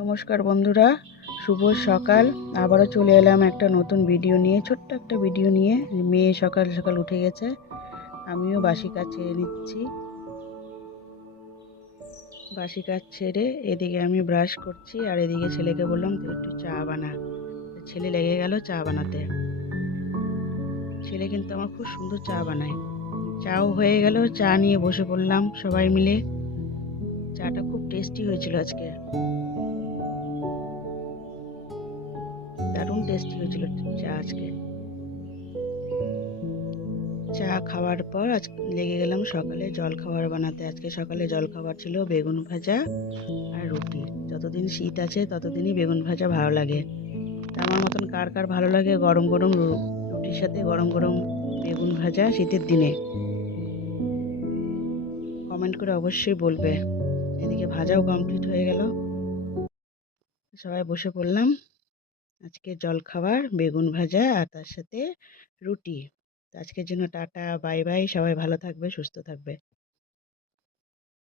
নমস্কার বন্ধুরা, শুভ সকাল। আবারও চলে এলাম একটা নতুন ভিডিও নিয়ে, ছোট্ট একটা ভিডিও নিয়ে। মেয়ে সকাল সকাল উঠে গেছে, আমিও বাসি কাজ ছেড়ে নিচ্ছি। বাসি কাজ ছেড়ে এদিকে আমি ব্রাশ করছি, আর এদিকে ছেলেকে বললাম তুই একটু চা বানা। ছেলে লেগে গেল চা বানাতে। ছেলে কিন্তু আমার খুব সুন্দর চা বানায়। চাও হয়ে গেল, চা নিয়ে বসে পড়লাম সবাই মিলে। চাটা খুব টেস্টি হয়েছিল আজকে, দারুণ টেস্টি হয়েছিল চা আজকে। চা খাওয়ার পর আজ লেগে গেলাম সকালে জল খাবার বানাতে। আজকে সকালে জল খাবার ছিল বেগুন ভাজা আর রুটি। যতদিন শীত আছে ততদিনই বেগুন ভাজা ভালো লাগে। তা আমার মতন কার কার ভালো লাগে গরম গরম রুটির সাথে গরম গরম বেগুন ভাজা শীতের দিনে? কমেন্ট করে অবশ্যই বলবে। এদিকে ভাজাও কমপ্লিট হয়ে গেল, সবাই বসে পড়লাম। আজকে জল খাবার বেগুন ভাজা আর তার সাথে রুটি। আজকের জন্য টাটা, বাই বাই। সবাই ভালো থাকবে, সুস্থ থাকবে।